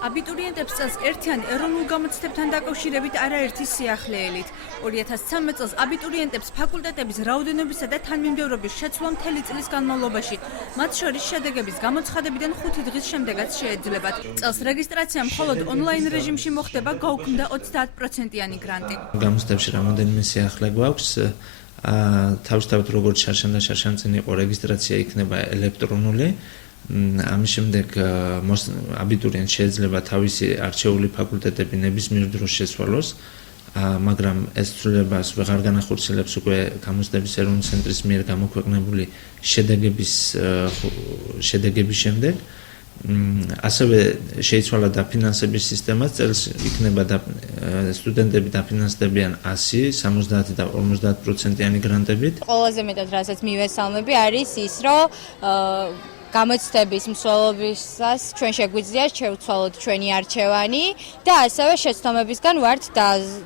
აბიტურიენტებს წელს ერთიანი ეროვნულ გამოცდებთან დაკავშირებით არაერთი სიახლეელით. 2013 წელს აბიტურიენტებს ფაკულტეტების რაოდენობისა და თანმიმდევრობის შეცვლა მთელი წლის განმავლობაში, მათ შორის შედეგების გამოცხადებიდან 5 დღის შემდეგაც შეეძლებათ. წელს რეგისტრაცია მხოლოდ ონლაინ რეჟიმში მოხდება, გაუქმდა 30%-იანი გრანტი. გამოცდებში რამოდენიმე სიახლე გვაქვს. თავისთავად როგორც შარშან იყო რეგისტრაცია იქნება ელექტრონული. ამის შემდეგ აბიტურიენტს შეიძლება თავისი არჩეული ფაკულტეტები ნებისმიერ დროს შესვალოს, მაგრამ ეს ცვლილებას ვეღარ განახორციელებს უკვე გამოცდების ეროვნული ცენტრის მიერ გამოქვეყნებული შედეგების შემდეგ. ასევე შეიცვალა დაფინანსების სისტემაც, წელს იქნება სტუდენტები დაფინანსდებიან 100, 70 და 50%-იანი გრანტებით. ყველაზე მეტად რასაც მივესალმები არის ის, რომ გამოცდების მსვლელობისას ჩვენ შეგვიძლია შევცვალოთ ჩვენი არჩევანი და ასევე შეცდომებისგან ვართ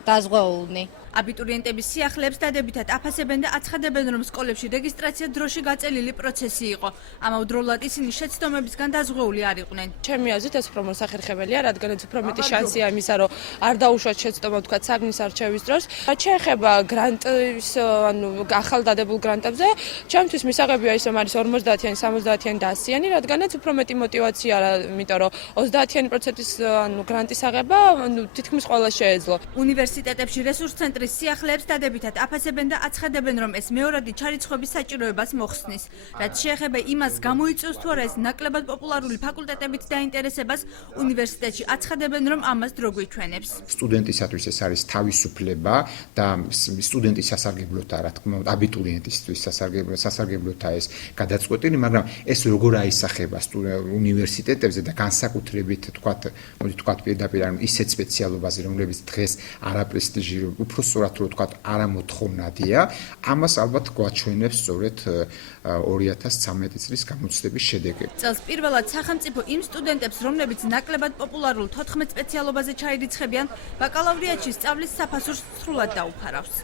დაზღვეულნი. აბიტურიენტების სიახლეებს დადებითად აფასებენ და აცხადებენ, რომ სკოლებში რეგისტრაცია დროში გაწელილი პროცესი იყო. ამავდროულად ისინი შეცდომებისგან დაზღვეული არ იყვნენ. ჩემი აზრით ეს უფრო მოსახერხებელია, რადგანაც უფრო მეტი შანსია იმისა, რომ არ დაუშვათ შეცდომა თქვა საგნის არჩევის დროს. რაც შეეხება გრანტის, ახალ დადებულ გრანტებზე, ჩემთვის მისაღებია ის, რომ არის 50-იანი, 70-იანი და 100-იანი, რადგანაც უფრო მეტი мотиваცია, იმიტომ რომ 30-იანი პროცენტის გრანტის აღება თითქმის ყველას შეეძლო. უნივერსიტეტებში რესურს ცენტრი სიახლეებს დადებითად აფასებენ და აცხადებენ, რომ ეს მეორადი ჩარიცხვების საჭიროებას მოხსნის. რაც შეეხება იმას, გამოიწვევს თუ არა ეს ნაკლებად პოპულარული ფაკულტეტებით დაინტერესებას, უნივერსიტეტში აცხადებენ, რომ ამას დრო გვიჩვენებს. სტუდენტისათვის ეს არის თავისუფლება და სტუდენტის სასარგებლოა, რა თქმა უნდა, აბიტურიენტისთვის სასარგებლოა ეს გადაწყვეტილი, მაგრამ ეს როგორ აისახება უნივერსიტეტებზე და განსაკუთრებით თქვათ პირდაპირ ისეთ სპეციალობაზე, რომლებიც დღეს არაპრესტიჟირებული, უფრო სწორად რო თქვათ, არამოთხოვნადია, ამას ალბათ გვაჩვენებს სწორედ 2013 წლის გამოცდების შედეგები. წელს პირველად სახელმწიფო იმ სტუდენტებს, რომლებიც ნაკლებად პოპულარულ 14 სპეციალობაზე ჩაირიცხებიან, ბაკალავრიატში სწავლის საფასურს სრულად დაუფარავს.